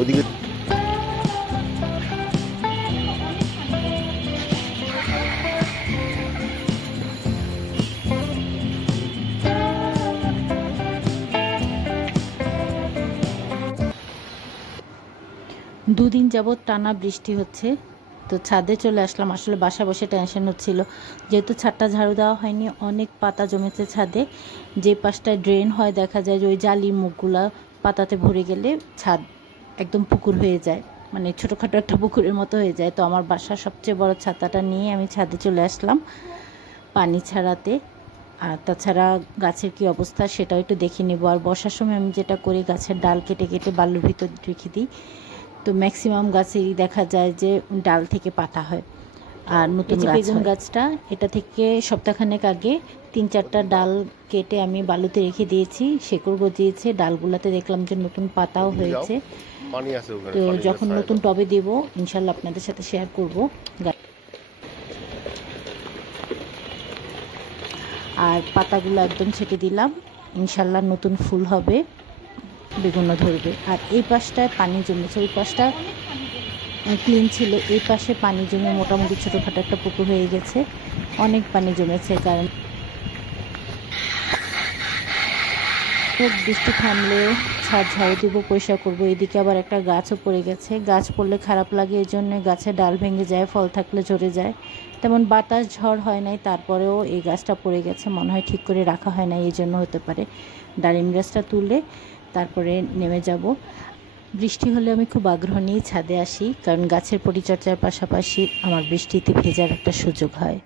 ওদিকে দুদিন যাবৎ টানা বৃষ্টি হচ্ছে, তো ছাদে চলে আসলাম। আসলে বাসা বসে টেনশন হচ্ছিল, যেহেতু ছাদটা ঝাড়ু দেওয়া হয়নি, অনেক পাতা জমেছে ছাদে। যে পাশটায় ড্রেন হয় দেখা যায় যে ওই জালি মুখগুলা পাতাতে ভরে গেলে ছাদ একদম পুকুর হয়ে যায়, মানে ছোটোখাটো একটা পুকুরের মতো হয়ে যায়। তো আমার বাসার সবচেয়ে বড় ছাতাটা নিয়ে আমি ছাদে চলে আসলাম পানি ছাড়াতে। আর তাছাড়া গাছের কি অবস্থা সেটাও একটু দেখে নেব। আর বর্ষার সময় আমি যেটা করি, গাছের ডাল কেটে কেটে বালুর ভিতর রেখে দিই। তো ম্যাক্সিমাম গাছেই দেখা যায় যে ডাল থেকে পাতা হয়। আর নতুন বেগুন গাছটা, এটা থেকে সপ্তাহখানেক আগে 3-4টা ডাল কেটে আমি বালুতে রেখে দিয়েছি, শেকড় গজিয়েছে, ডালগুলোতে দেখলাম যে নতুন পাতাও হয়েছে। তো যখন নতুন টবে দেব ইনশাল্লাহ আপনাদের সাথে শেয়ার করব। আর পাতাগুলো একদম ছেটে দিলাম, ইনশাল্লাহ নতুন ফুল হবে, বেগুনও ধরবে। আর এই পাশটায় পানি জমেছে, ওই পাশটা ক্লিন ছিল, এই পাশে পানি জমে মোটামুটি ছোটোখাটো একটা পুকুর হয়ে গেছে। অনেক পানি জমেছে, কারণ বৃষ্টি থামলে ছাদ ঝাড়ু দিব, পরিষ্কার করবো। এদিকে আবার একটা গাছও পড়ে গেছে, গাছ পড়লে খারাপ লাগে, এই জন্য গাছের ডাল ভেঙে যায়, ফল থাকলে ঝরে যায়। তেমন বাতাস ঝড় হয় নাই, তারপরেও এই গাছটা পড়ে গেছে, মনে হয় ঠিক করে রাখা হয় না, এই জন্য হতে পারে। ডালিম গাছটা তুলে তারপরে নেমে যাব। বৃষ্টি হলে আমি খুব আগ্রহ নিয়ে ছাদে আসি, কারণ গাছের পরিচর্যার পাশাপাশি আমার বৃষ্টিতে ভেজার একটা সুযোগ হয়।